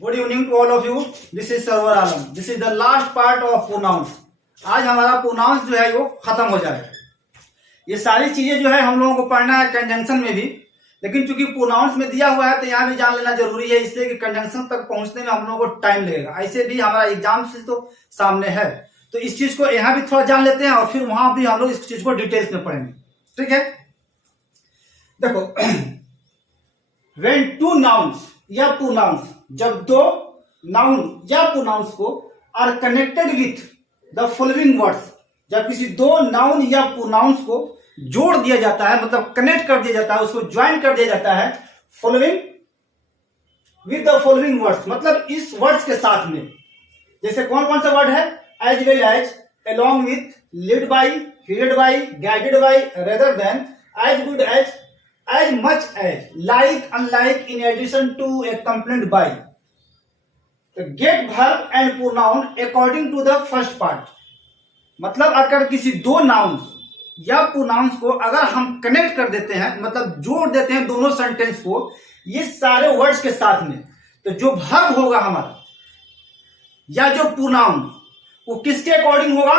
Good evening to all of you. This is Sarwar Alam. This is the last part of pronouns. आज हमारा pronounce जो है वो खत्म हो जाएगा। ये सारी चीजें जो है हम लोगों को पढ़ना है कंजंक्शन में भी, लेकिन चूंकि प्रोनाउंस में दिया हुआ है तो यहाँ भी जान लेना जरूरी है, इसलिए कि कंजंक्शन तक पहुंचने में हम लोगों को टाइम लगेगा। ऐसे भी हमारा एग्जाम से तो सामने है, तो इस चीज को यहाँ भी थोड़ा जान लेते हैं और फिर वहां भी हम लोग इस चीज को डिटेल्स में पढ़ेंगे। ठीक है, देखो व्हेन टू नाउन्स या प्रोनाउंस, जब दो नाउन या प्रोनाउंस को are connected with the following words, जब किसी दो नाउन या प्रोनाउंस को जोड़ दिया जाता है, मतलब कनेक्ट कर दिया जाता है, उसको ज्वाइन कर दिया जाता है following with the following words, मतलब इस वर्ड्स के साथ में। जैसे कौन कौन सा वर्ड है? As well as, along with, led by, headed by, guided by, rather than, as good as much as, like, unlike, in addition to, accompanied by. तो get verb and pronoun according to the first part। मतलब अगर किसी दो nouns या pronouns को अगर हम connect कर देते हैं, मतलब जोड़ देते हैं दोनों सेंटेंस को ये सारे वर्ड्स के साथ में, तो जो verb होगा हमारा या जो प्रोनाउन वो किसके अकॉर्डिंग होगा?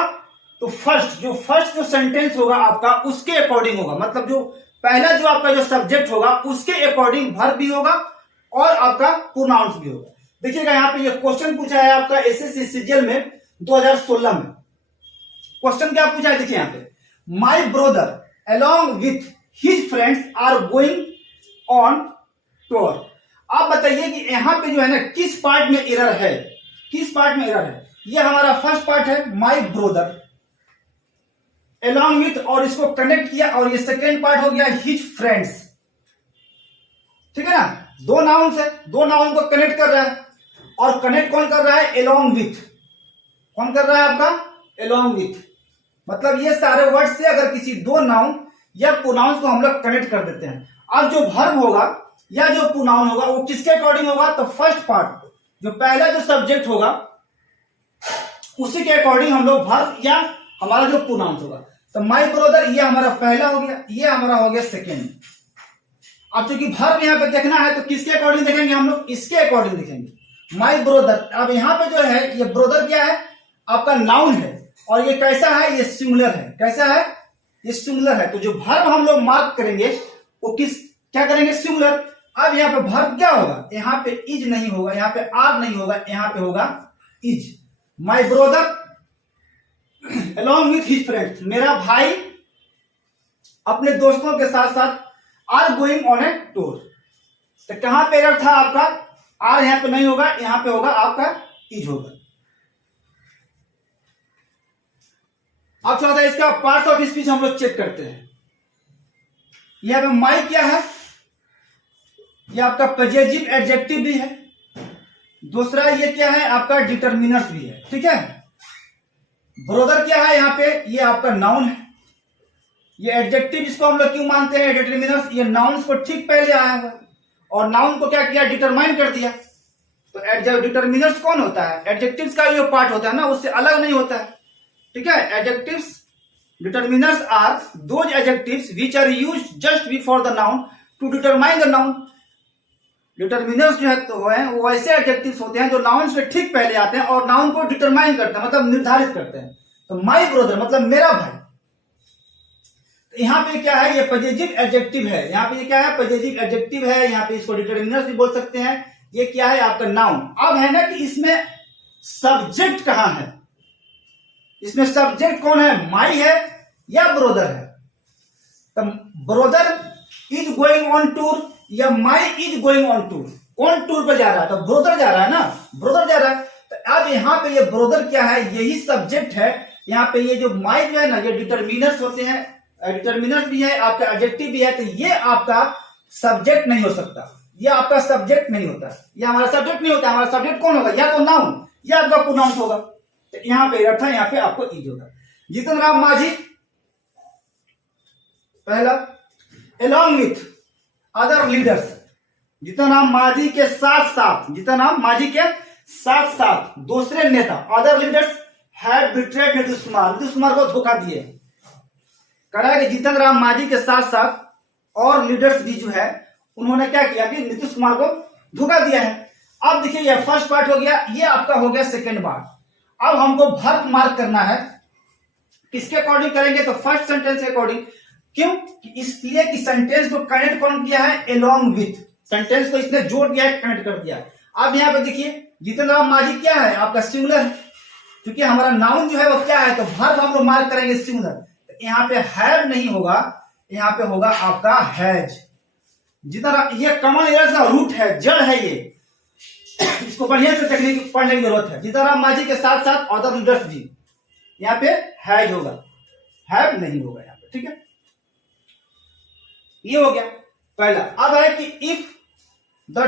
तो फर्स्ट जो सेंटेंस होगा आपका उसके अकॉर्डिंग होगा, मतलब जो पहला जो आपका जो सब्जेक्ट होगा उसके अकॉर्डिंग वर्ब भी होगा और आपका प्रोनाउंस भी होगा। देखिएगा यहाँ पे ये क्वेश्चन पूछा है आपका एसएससी सीजीएल में 2016 में। क्वेश्चन क्या पूछा है? देखिए यहाँ पे, my brother along with his friends are going on tour. आप बताइए कि यहाँ पे जो है ना किस पार्ट में एरर है, किस पार्ट में एरर है? ये हमारा फर्स्ट पार्ट है, माई ब्रदर अलॉन्ग विथ, और इसको कनेक्ट किया, और ये सेकेंड पार्ट हो गया हिज फ्रेंड्स। ठीक है ना, दो नाउन है, दो नाउन को कनेक्ट कर रहा है, और कनेक्ट कौन कर रहा है? Along with. कौन कर रहा है आपका? Along with. मतलब ये सारे वर्ड से अगर किसी दो नाउन या प्रोनाउंस को हम लोग कनेक्ट कर देते हैं, अब जो वर्ब होगा या जो प्रोनाउन होगा वो किसके अकॉर्डिंग होगा? तो फर्स्ट पार्ट, जो पहला जो सब्जेक्ट होगा उसी के अकॉर्डिंग हम लोग वर्ब या हमारा जो प्रोनाउंस होगा। तो माय ब्रदर ये हमारा पहला हो गया, ये हमारा हो गया सेकेंड। अब चूंकि वर्ब यहाँ पे देखना है तो किसके अकॉर्डिंग देखेंगे हम लोग? इसके अकॉर्डिंग देखेंगे, माय ब्रदर। अब यहाँ पे जो है ये ब्रदर क्या है? आपका नाउन है, और ये कैसा है? ये सिंगुलर है। कैसा है? ये सिंगुलर है। तो जो वर्ब हम लोग मार्क करेंगे वो क्या करेंगे? सिंगुलर। अब यहाँ पे वर्ब क्या होगा? यहाँ पे इज नहीं होगा, यहाँ पे आर नहीं होगा, यहाँ पे होगा is. My brother along with his friends, मेरा भाई अपने दोस्तों के साथ साथ are going on a tour. तो कहां पे एरर था आपका? आर यहां पे नहीं होगा, यहां पे होगा आपका इज होगा। अब थोड़ा सा इसका पार्ट्स ऑफ स्पीच हम लोग चेक करते हैं। यहां पे माई क्या है? यह आपका पजेसिव एडजेक्टिव भी है। दूसरा ये क्या है? आपका डिटरमिनर्स भी है। ठीक है, ब्रदर क्या है? यहाँ पे ये आपका नाउन है। ये एडजेक्टिव इसको हम लोग क्यों मानते हैं? डिटरमिनर्स, ये नाउन्स को ठीक पहले आया हुआ और नाउन को क्या किया? डिटरमाइन कर दिया। तो डिटरमिनर्स कौन होता है? एडजेक्टिव्स का जो पार्ट होता है ना, उससे अलग नहीं होता है। ठीक है, adjectives determiners are those adjectives which are used just before the noun to determine the noun. Determiners जो है तो वो ऐसे एडजेक्टिव्स होते हैं जो नाउन से ठीक पहले आते हैं और नाउन को डिटरमाइन करते हैं, मतलब निर्धारित करते हैं। तो माई ब्रदर मतलब मेरा भाई। तो यहाँ पे क्या है? ये पजेसिव एडजेक्टिव है। यहाँ पे ये क्या है? पजेसिव एडजेक्टिव है। यहाँ पे इसको डिटरमिनर्स भी बोल सकते हैं। ये क्या है? आपका नाउन। अब है ना कि इसमें सब्जेक्ट कहां है? इसमें सब्जेक्ट कौन है? माई है या ब्रदर है? तो brother is going on tour या माई इज गोइंग ऑन टूर? कौन टूर पर जा रहा है? तो ब्रदर जा रहा है ना, ब्रदर जा रहा है। तो अब यहाँ पे ये ब्रदर क्या है? यही सब्जेक्ट है। यहाँ पे ये जो माई जो है ना, ये डिटरमिनर्स होते हैं, डिटरमिनर्स भी है, आपका एडजेक्टिव भी है। तो ये आपका सब्जेक्ट नहीं हो सकता, ये आपका सब्जेक्ट नहीं होता, ये हमारा सब्जेक्ट नहीं होता। हमारा सब्जेक्ट कौन होगा? या तो नाउन या आपका प्रोनाउन होगा। तो यहाँ पे एरर था, यहाँ पे आपको इज होगा। जितन राम मांझी पहला, along with other leaders, Jitan Ram Manjhi के साथ साथ, जीतन राम मांझी के साथ साथ दूसरे नेता, other leaders have betrayed Nitish Kumar को धोखा दिए। कह रहा है कि जीतन राम मांझी के साथ साथ और लीडर्स भी जो है उन्होंने क्या किया कि नीतीश कुमार को धोखा दिया है। अब देखिए ये फर्स्ट पार्ट हो गया, ये आपका हो गया सेकेंड पार्ट। अब हमको वर्ब मार्क करना है, किसके अकॉर्डिंग करेंगे? तो फर्स्ट सेंटेंस के अकॉर्डिंग। क्यों? इसलिए कि सेंटेंस को कनेक्ट कौन किया है? Along with. सेंटेंस को इसने जोड़ दिया है, कनेक्ट कर दिया है। अब यहाँ पे देखिए जितना माजी क्या है आपका सिंगुलर है, क्योंकि हमारा नाउन जो है वो क्या है, तो वर्ब हम लोग मार्क करेंगे सिंगुलर। तो यहाँ पे हैव नहीं होगा, यहाँ पे होगा आपका हैज। जितना ये कॉमन एरर्स का रूट है, जड़ है ये, इसको बढ़िया से टेक्निक पढ़ने की जरूरत है। जितना माजी के साथ साथ अदर रीडर्स भी, यहाँ पे हैज होगा, हैव नहीं होगा यहाँ पे, ठीक है। ये हो गया पहला। अब है कि इफ द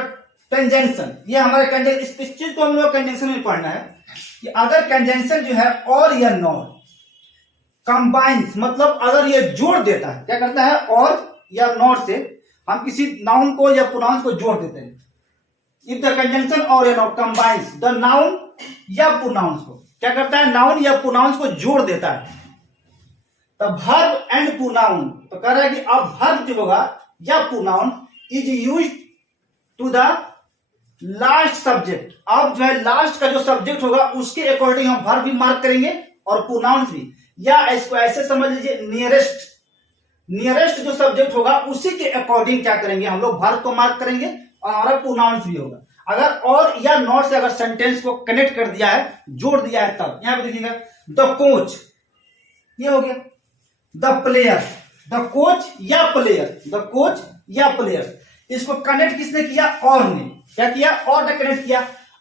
कंजंक्शन, ये हमारे कंजंक्शन, इस चीज को हम लोग कंजंक्शन में पढ़ना है कि अगर कंजंक्शन जो है और या नॉर कंबाइंस, मतलब अगर ये जोड़ देता है, क्या करता है? और या नॉर से हम किसी नाउन को या प्रोनाउंस को जोड़ देते हैं। इफ द कंजंक्शन और या नॉर कंबाइंस द नाउन या प्रोनाउंस को, क्या करता है? नाउन या प्रोनाउंस को जोड़ देता है। तब वर्ब एंड प्रोनाउन, तो कह रहा है कि अब वर्ब जो होगा या pronoun is used to the last subject. अब जो है लास्ट का जो सब्जेक्ट होगा उसके अकॉर्डिंग हम वर्ब भी मार्क करेंगे और प्रोनाउंस भी, या इसको ऐसे समझ लीजिए नियरेस्ट, नियरेस्ट जो सब्जेक्ट होगा उसी के अकॉर्डिंग क्या करेंगे हम लोग? वर्ब को मार्क करेंगे और हमारा प्रोनाउंस भी होगा। अगर और या नॉट से अगर सेंटेंस को कनेक्ट कर दिया है, जोड़ दिया है, तब यहां पे देखिएगा द कोच, ये हो गया द प्लेयर, द कोच या प्लेयर, द कोच या प्लेयर, इसको कनेक्ट किसने किया? और ने क्या किया? और ने कनेक्ट किया।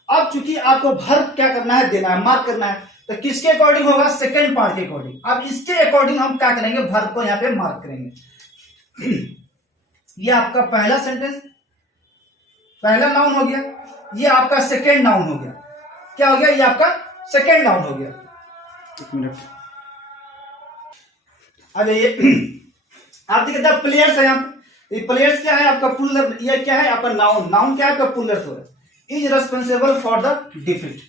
अब चूंकि आपको वर्ब क्या करना है? देना है, मार्क करना है, तो किसके अकॉर्डिंग होगा? सेकेंड पार्ट के अकॉर्डिंग। अब इसके अकॉर्डिंग हम क्या करेंगे? वर्ब को यहां पे मार्क करेंगे। ये आपका पहला सेंटेंस, पहला नाउन हो गया, ये आपका सेकेंड नाउन हो गया। क्या हो गया? ये आपका सेकेंड नाउन हो गया। एक मिनट, अब ये आप देखिए द प्लेयर्स है, यहाँ प्लेयर्स क्या है? आपका प्लूरल। ये क्या है? आपका नाउन, नाउन क्या है? आपका प्लूरल हो रहा है। Is responsible for the defeat.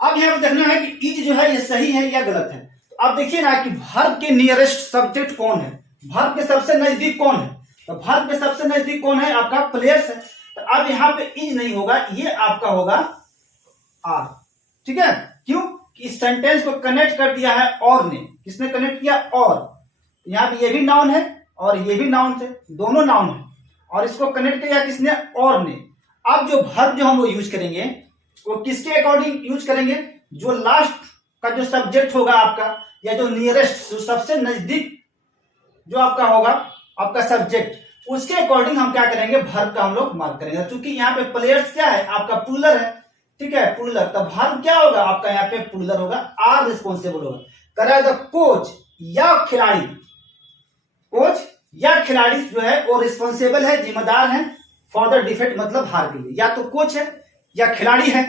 अब यहां पर देखना है कि इज जो है ये सही है या गलत है। तो आप देखिए ना कि वर्ब के नियरेस्ट सब्जेक्ट कौन है, वर्ब के सबसे नजदीक कौन है? तो वर्ब के सबसे नजदीक कौन है? आपका प्लेयर्स है। तो अब यहां पे इज नहीं होगा, ये आपका होगा आर, ठीक है। क्यों? कि इस सेंटेंस को कनेक्ट कर दिया है और ने। किसने कनेक्ट किया? और। यहां पे ये भी नाउन है और ये भी नाउन थे, दोनों नाउन है, और इसको कनेक्ट किया किसने? और ने। अब जो वर्ब जो हम लोग यूज करेंगे वो किसके अकॉर्डिंग यूज करेंगे? जो लास्ट का जो सब्जेक्ट होगा आपका, या जो नियरेस्ट, जो सबसे नजदीक जो आपका होगा आपका सब्जेक्ट, उसके अकॉर्डिंग हम क्या करेंगे? वर्ब का हम लोग मार्क करेंगे। क्योंकि यहाँ पे प्लेयर्स क्या है? आपका प्लूरल है, ठीक है, प्लूरल। तब वर्ब क्या होगा आपका? यहाँ पे प्लूरल होगा, आर रिस्पॉन्सिबल होगा। करेगा कोच या खिलाड़ी, कोच या खिलाड़ी जो है वो रिस्पॉन्सिबल है, जिम्मेदार है फॉर द डिफेक्ट, मतलब हार के लिए। या तो कोच है या खिलाड़ी है,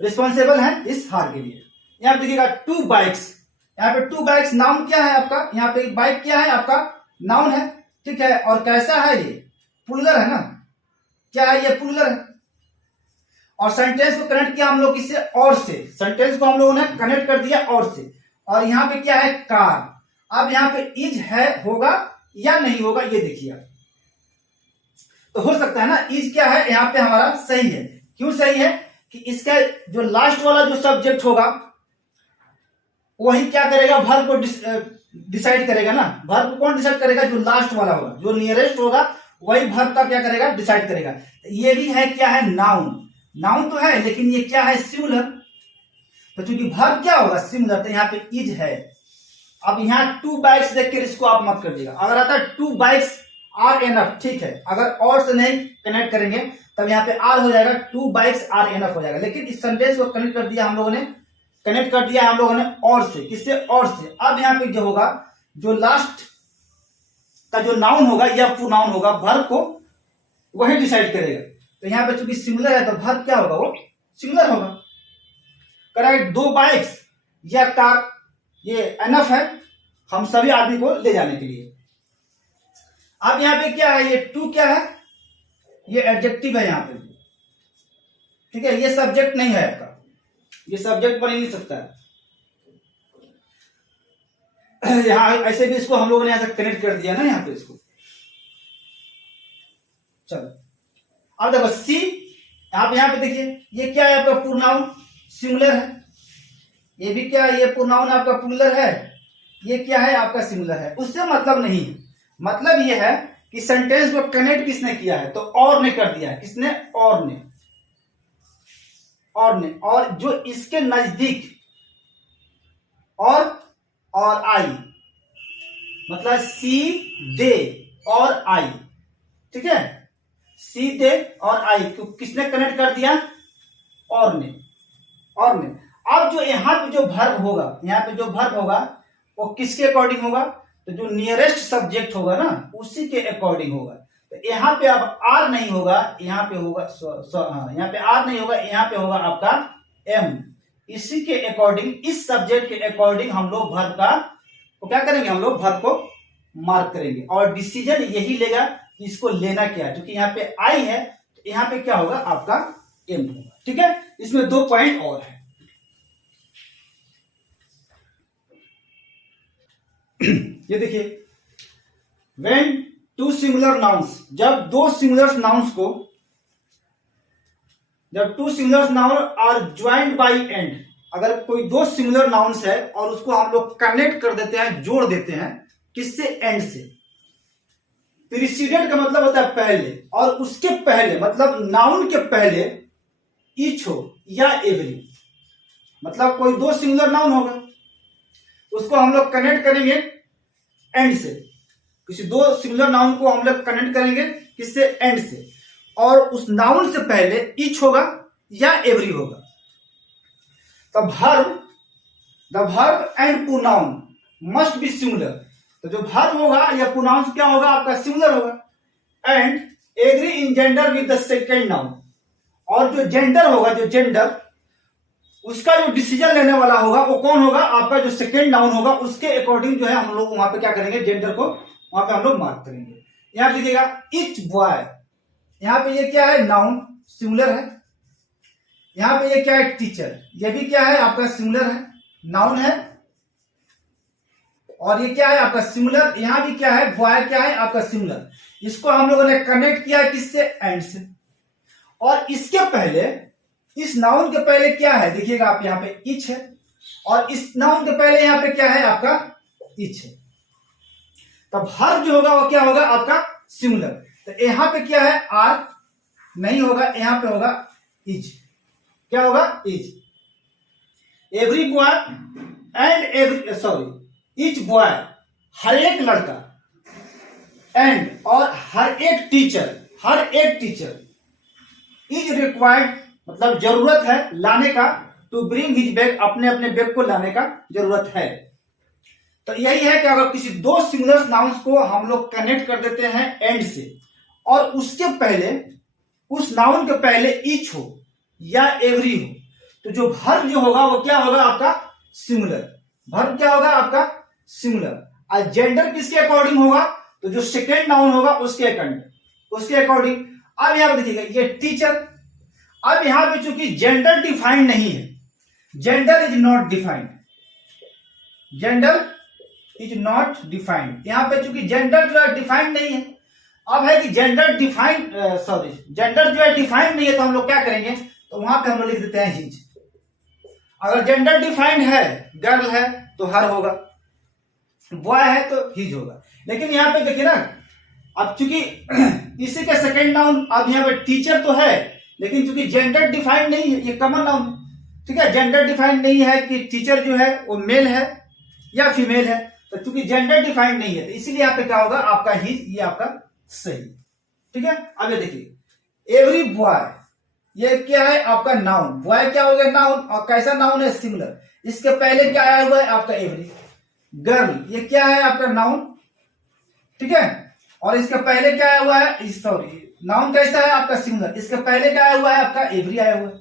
रिस्पॉन्सिबल है इस हार के लिए। यहां पे देखिएगा टू बाइक्स, यहाँ पे टू बाइक्स नाउन क्या है आपका? यहाँ पे बाइक क्या है आपका? नाउन है, ठीक है। और कैसा है? ये प्लूरल है ना, क्या है? ये प्लूरल है। और सेंटेंस को कनेक्ट किया हम लोग इससे, और से। सेंटेंस को हम लोगों ने कनेक्ट कर दिया और से। और यहाँ पे क्या है? कार। अब यहाँ पे इज है, होगा या नहीं होगा, ये देखिए आप। तो हो सकता है ना इज क्या है यहाँ पे हमारा सही है। क्यों सही है? कि इसका जो लास्ट वाला जो सब्जेक्ट होगा वही क्या करेगा? वर्ब को डिसाइड करेगा ना। वर्ब को कौन डिसाइड करेगा? जो लास्ट वाला होगा, जो नियरेस्ट होगा वही वर्ब का क्या करेगा? डिसाइड करेगा। ये भी है क्या है? नाउन। नाउन तो है लेकिन ये क्या है? सिंगुलर। तो चूंकि वर्ब क्या होगा? सिंगुलर, तो यहाँ पे इज है। अब यहाँ टू बाइक्स देखकर इसको आप मत करिएगा। अगर आता है टू बाइक्स आर एनफ, ठीक है। अगर और से नहीं कनेक्ट करेंगे तब यहाँ पे आर हो जाएगा, टू बाइक्स आर एनफ हो जाएगा। लेकिन इस सेंटेंस को कनेक्ट कर दिया हम लोगों ने, कनेक्ट कर दिया हम लोगों ने और से। किससे? और से। अब यहाँ पे जो होगा, जो लास्ट का जो नाउन होगा या प्रोनाउन होगा, वर्ब को वही डिसाइड करेगा। तो यहाँ पे चूंकि सिंगुलर है तो वर्ब क्या होगा? वो सिंगुलर होगा। करेक्ट। दो बाइक्स या कार, ये एनफ है हम सभी आदमी को ले जाने के लिए। अब यहाँ पे क्या है? ये टू क्या है? ये एडजेक्टिव है यहाँ पे, ठीक है। ये सब्जेक्ट नहीं है आपका, ये सब्जेक्ट बन ही नहीं सकता है। यहाँ ऐसे भी इसको हम लोगों ने यहां से कनेक्ट कर दिया ना यहाँ पे इसको। चलो अब देखो सी, आप यहाँ पे देखिए ये क्या है आपका प्रोनाउन सिंगुलर है, ये भी क्या है, ये प्रोनाउन आपका प्लूरल है, ये क्या है आपका सिंगुलर है। उससे मतलब नहीं है, मतलब ये है कि सेंटेंस को कनेक्ट किसने किया है, तो और ने कर दिया है। किसने? और ने। और जो इसके नजदीक और आई, मतलब सी दे और आई, ठीक है, सी दे और आई को किसने कनेक्ट कर दिया? और ने। अब जो यहाँ पे जो वर्ब होगा, यहाँ पे जो वर्ब होगा वो किसके अकॉर्डिंग होगा? तो जो नियरेस्ट सब्जेक्ट होगा ना उसी के अकॉर्डिंग होगा। तो यहाँ पे अब आर नहीं होगा, यहाँ पे होगा यहाँ पे आर नहीं होगा, यहाँ पे होगा आपका एम। इसी के अकॉर्डिंग, इस सब्जेक्ट के अकॉर्डिंग हम लोग वर्ब का तो क्या करेंगे, हम लोग वर्ब को मार्क करेंगे और डिसीजन यही लेगा कि इसको लेना क्या है। क्योंकि यहाँ पे आई है तो यहाँ पे क्या होगा आपका एम होगा, ठीक है। इसमें 2 पॉइंट और है। ये देखिए, व्हेन टू सिंगुलर नाउन्स, जब दो सिंगुलर नाउन्स को, जब two singular noun are joint by and, अगर कोई दो सिंगुलर नाउन्स है और उसको हम लोग कनेक्ट कर देते हैं, जोड़ देते हैं, किससे? एंड से। प्रीसीडेंट का मतलब होता है पहले, और उसके पहले मतलब नाउन के पहले ईच हो या एवरी, मतलब कोई दो सिंगुलर नाउन होगा उसको हम लोग कनेक्ट करेंगे एंड से। किसी दो सिंगुलर नाउन को हम लोग कनेक्ट करेंगे किससे? एंड से। और उस नाउन से पहले ईच होगा या एवरी होगा। तो the verb and pronoun must be singular. तो जो वर्ब होगा या प्रोनाउन क्या होगा आपका? सिंगुलर होगा। And agree in gender with the second noun, और जो जेंडर होगा, जो जेंडर उसका जो डिसीजन लेने वाला होगा वो कौन होगा? आपका जो सेकेंड नाउन होगा, उसके अकॉर्डिंग जो है हम लोग वहां पे क्या करेंगे? जेंडर को वहां पे हम लोग मार्क करेंगे। यहां पे देखिएगा ईच बॉय, यहां पे ये क्या है? नाउन सिंगुलर है। यहां पे ये क्या है? टीचर, ये भी क्या है आपका? सिंगुलर है, नाउन है। और ये क्या है आपका? सिंगुलर। यहां भी क्या है? बॉय क्या है आपका? सिंगुलर। इसको हम लोगों ने कनेक्ट किया किससे? एंड से। और इसके पहले, इस नाउन के पहले क्या है? देखिएगा आप, यहां पे ईच है, और इस नाउन के पहले यहां पे क्या है आपका? ईच है। तब हर जो होगा वो क्या होगा आपका? सिंगुलर। तो यहां पे क्या है? आर नहीं होगा, यहां पे होगा इज। क्या होगा? Is. Every boy and every, sorry, each boy, हर एक लड़का, एंड और हर एक टीचर इज रिक्वायर्ड, मतलब जरूरत है लाने का, टू ब्रिंग हिज बैग, अपने अपने बैग को लाने का जरूरत है। तो यही है कि अगर किसी दो सिंगुलर नाउन्स को हम लोग कनेक्ट कर देते हैं एंड से, और उसके पहले, उस नाउन के पहले ईच हो या एवरी हो, तो जो वर्ब जो होगा वो क्या होगा आपका? सिंगुलर। वर्ब क्या होगा आपका? सिंगुलर। और जेंडर किसके अकॉर्डिंग होगा? तो जो सेकेंड नाउन होगा उसके अकॉर्डिंग। अब यहां पर देखिएगा ये टीचर। अब यहां पे चूंकि जेंडर डिफाइंड नहीं है, जेंडर इज नॉट डिफाइंड, यहां पे चूंकि जेंडर जो है डिफाइंड नहीं है। अब है कि जेंडर जो है डिफाइंड नहीं है, तो हम लोग क्या करेंगे? तो वहां पे हम लोग लिख देते हैं हिज। अगर जेंडर डिफाइंड है, गर्ल है तो हर होगा, बॉय है तो हिज होगा। लेकिन यहां पे देखिए ना, अब चूंकि इसी के सेकेंड नाउन, अब यहां पे टीचर तो है, लेकिन चूंकि जेंडर डिफाइंड नहीं है, ये कॉमन नाउन है, ठीक है। जेंडर डिफाइंड नहीं है कि टीचर जो है वो मेल है या फीमेल है, तो चूंकि जेंडर डिफाइंड नहीं है तो इसीलिए यहाँ पे क्या होगा आपका हिज, ये आपका सही, ठीक है। अब ये देखिए एवरी बॉय, ये क्या है आपका? नाउन। बॉय क्या हो गया? नाउन। और कैसा नाउन है? सिंगुलर। इसके पहले क्या आया हुआ है आपका? एवरी। गर्ल, ये क्या है आपका? नाउन, ठीक है। और इसके पहले क्या आया हुआ है? सॉरी, नाउन कैसा है आपका? सिंगुलर। इसके पहले क्या आया हुआ है आपका? एवरी आया हुआ है।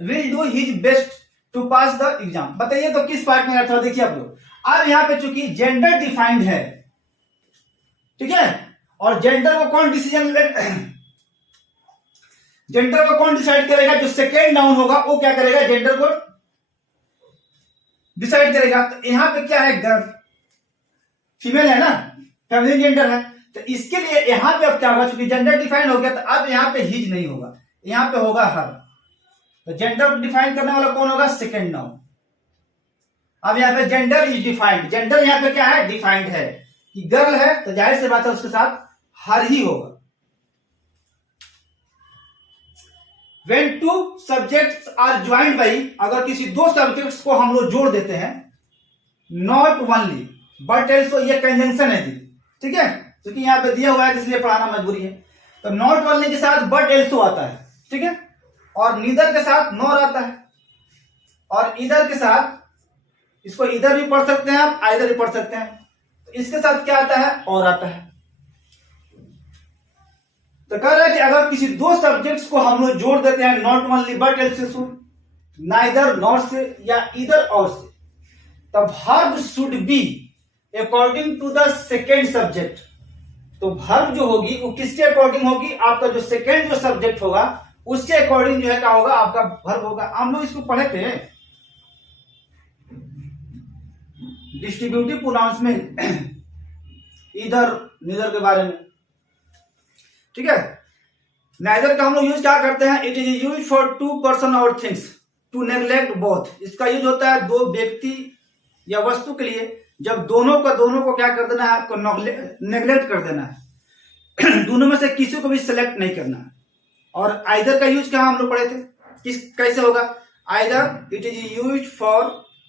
Will do his best to pass the exam. बताइए तो किस पार्ट में अर्थ है? देखिए आप लोग, अब यहां पे चूंकि जेंडर डिफाइंड है, ठीक है, और जेंडर को कौन डिसाइड करेगा? जो सेकेंड नाउन होगा वो क्या करेगा? जेंडर को डिसाइड करेगा। तो यहां पे क्या है? गर्ल, फीमेल है ना, फेमिनिन जेंडर है, तो इसके लिए यहां पे अब क्या होगा, चूंकि जेंडर डिफाइन हो गया तो अब यहां पे हिज नहीं होगा, यहां पे होगा हर। तो जेंडर डिफाइन करने वाला कौन होगा, सेकेंड नाउन। अब यहां पे जेंडर इज डिफाइंड, जेंडर यहां पे क्या है, डिफाइंड है कि गर्ल है, तो जाहिर सी बात है उसके साथ हर ही होगा। When two subjects are joined by, अगर किसी दो सब्जेक्ट्स को हम लोग जोड़ देते हैं, नॉट ओनली बट एल्सो, ये कंजंक्शन है जी, ठीक है, क्योंकि यहां पे दिया हुआ है इसलिए पढ़ाना मजबूरी है। तो नॉट ओनली के साथ बट एल्सो आता है, ठीक है, और नीदर के साथ नॉर आता है, और इधर के साथ, इसको इधर भी पढ़ सकते हैं आप, आइधर भी पढ़ सकते हैं। तो इसके साथ क्या आता है, और आता है। तो कह रहा है कि अगर किसी दो सब्जेक्ट्स को हम लोग जोड़ देते हैं, not only but also, neither nor से या इधर और से, तब verb should be according to the second subject. तो वर्ब जो होगी वो किसके अकॉर्डिंग होगी, आपका जो सेकेंड जो सब्जेक्ट होगा उसके अकॉर्डिंग जो है क्या होगा, आपका वर्ब होगा। हम लोग इसको पढ़े थे डिस्ट्रीब्यूटिव प्रोनाउंस में इधर नीदर के बारे में, ठीक है। नाइदर का हम लोग यूज क्या करते हैं, it is use for two person और थिंग्स टू नेग्लेक्ट बोथ। इसका यूज होता है दो व्यक्ति या वस्तु के लिए, जब दोनों को क्या कर देना है, आपको नेग्लेक्ट कर देना है, दोनों में से किसी को भी सिलेक्ट नहीं करना है। और आइदर का यूज क्या हम लोग पढ़े थे, किस कैसे होगा, either it is use for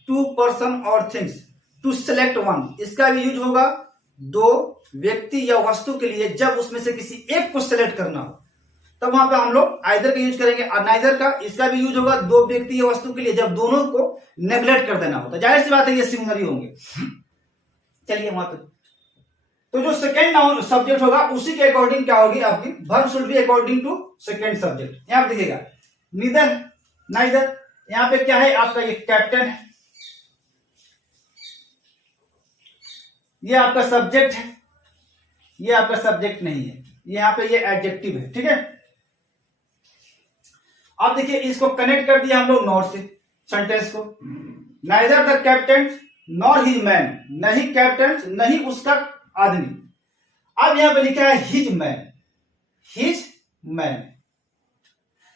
two person और थिंग्स टू सेलेक्ट वन। इसका भी यूज होगा दो व्यक्ति या वस्तु के लिए, जब उसमें से किसी एक को सिलेक्ट करना हो, तब वहां पे हम लोग आइदर का यूज करेंगे। और नाइदर का, इसका भी यूज होगा दो व्यक्ति या वस्तु के लिए, जब दोनों को नेग्लेक्ट कर देना होता है। जाहिर सी बात है ये सिमिलर ही होंगे। चलिए वहां पे, तो जो सेकेंड नाउन सब्जेक्ट होगा उसी के अकॉर्डिंग क्या होगी आपकी verb should be according to second subject. यहां पे देखिएगा नीदर नाइदर, यहां पे क्या है आपका, ये कैप्टन है, ये आपका सब्जेक्ट है, ये आपका सब्जेक्ट नहीं है, यहां पे ये एडजेक्टिव है, ठीक है। अब देखिए इसको कनेक्ट कर दिया हम लोग नॉर से, सेंटेंस को, neither the captain nor his man, नहीं कैप्टन नहीं उसका आदमी। अब यहां पे लिखा है हिज मैन, हिज मैन,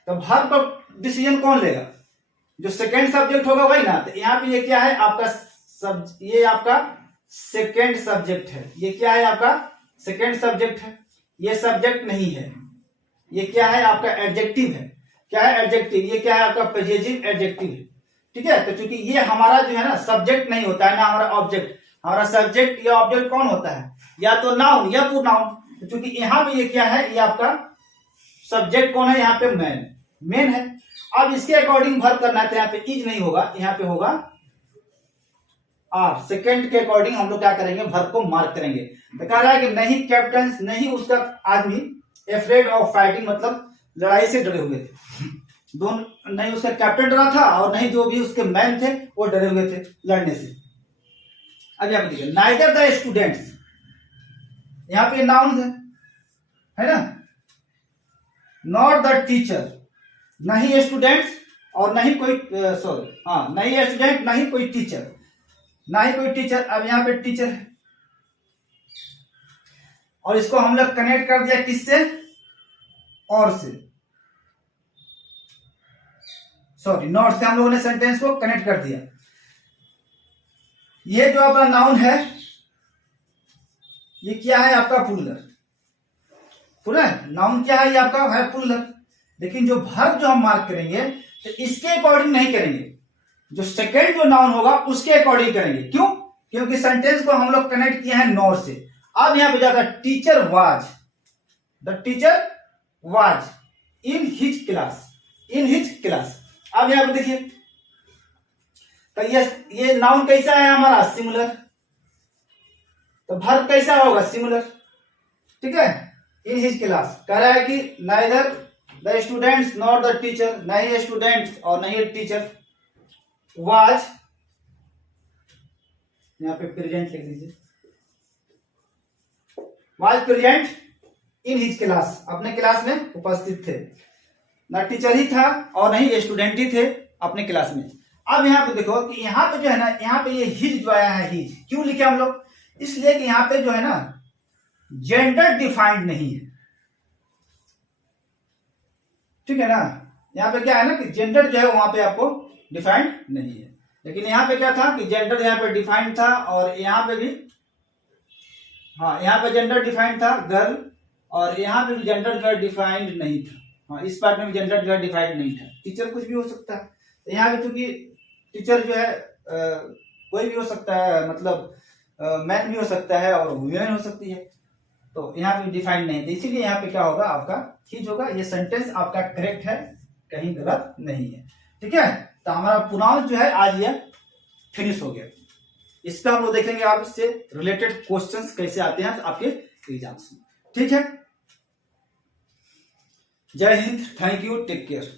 तो वर्ब पर डिसीजन कौन लेगा, जो सेकेंड सब्जेक्ट होगा वही ना। तो यहां पे ये क्या है आपका ये आपका सेकेंड सब्जेक्ट है, ये क्या है आपका सेकेंड सब्जेक्ट है, ये सब्जेक्ट नहीं है, ये क्या है आपका एडजेक्टिव है। क्या है एडजेक्टिव, ये क्या है आपका पॉजिटिव एडजेक्टिव है, ठीक है। तो चूंकि ये हमारा जो है ना सब्जेक्ट नहीं होता है ना हमारा ऑब्जेक्ट, हमारा सब्जेक्ट या ऑब्जेक्ट कौन होता है, या तो नाउन या प्रोनाउन। तो चूंकि यहां पे ये क्या है, ये आपका सब्जेक्ट कौन है, यहाँ पे मैन, मेन है। अब इसके अकॉर्डिंग वर्ब करना है, तो यहाँ पे इज नहीं होगा, यहाँ पे होगा आर। सेकेंड के अकॉर्डिंग हम लोग क्या करेंगे, वर्ब को मार्क करेंगे। तो कह रहा है कि नहीं कैप्टन नहीं उसका आदमी, एफ्रेड ऑफ फाइटिंग मतलब लड़ाई से डरे हुए थे, दोनों नहीं उसका कैप्टन डरा था और नहीं जो भी उसके मैन थे वो डरे हुए थे लड़ने से। अब यहाँ पे देखिए नाइदर द स्टूडेंट्स, यहाँ पे नाउन है ना, नॉट द टीचर, नहीं स्टूडेंट्स और नहीं कोई सॉरी हाँ नहीं स्टूडेंट नहीं कोई टीचर, ना ही कोई टीचर। अब यहां पे टीचर है और इसको हम लोग कनेक्ट कर दिया किससे, और से, सॉरी नॉट से हम लोगों ने सेंटेंस को कनेक्ट कर दिया। ये जो आपका नाउन है ये क्या है आपका पुलर, नाउन क्या है, ये आपका है पुलर। लेकिन जो वर्ब जो हम मार्क करेंगे तो इसके अकॉर्डिंग नहीं करेंगे, जो सेकेंड जो नाउन होगा उसके अकॉर्डिंग करेंगे। क्यों, क्योंकि सेंटेंस को हम लोग कनेक्ट किया है नॉर से। अब यहां पे जाता teacher was, the teacher was in his class, in his class. अब यहां पे देखिए तो ये नाउन कैसा है हमारा, सिमिलर, तो वर्ब कैसा होगा, सिमिलर, ठीक है। इन हिज क्लास कह रहा है कि neither the students not the teacher, नहीं स्टूडेंट्स और नहीं टीचर, वाज, यहां पे प्रेजेंट लिख दीजिए, was present in his class, अपने क्लास में उपस्थित थे, ना टीचर ही था और नहीं स्टूडेंट ही थे अपने क्लास में। अब यहां पे देखो कि यहां पे जो है ना, यहां पे ये हिज जो आया है, हिज क्यों लिखे हम लोग, इसलिए कि यहां पे जो है ना जेंडर डिफाइंड नहीं है, ठीक है ना। यहाँ पे क्या है ना कि जेंडर जो है वहां पे आपको डिफाइंड नहीं है, लेकिन यहाँ पे क्या था कि जेंडर यहाँ पे डिफाइंड था, और यहाँ पे भी, हाँ यहाँ पे जेंडर डिफाइंड था गर्ल, और यहाँ पे भी जेंडर जो है डिफाइंड नहीं था। हाँ इस पार्ट में भी जेंडर जो है डिफाइंड नहीं था। टीचर कुछ भी हो सकता है, तो यहाँ पे चूंकि टीचर जो है कोई भी हो सकता है, मतलब मैन भी हो सकता है और वुमेन हो सकती है, तो यहाँ पे डिफाइंड नहीं है, इसीलिए यहाँ पे क्या होगा आपका ठीक होगा। ये सेंटेंस आपका करेक्ट है, कहीं गलत नहीं है, ठीक है। तो हमारा प्रोनाउन जो है आज ये फिनिश हो गया। इस पे हम लोग देखेंगे आप इससे रिलेटेड क्वेश्चंस कैसे आते हैं आपके एग्जाम्स में, ठीक है। Jai Hind, thank you, take care.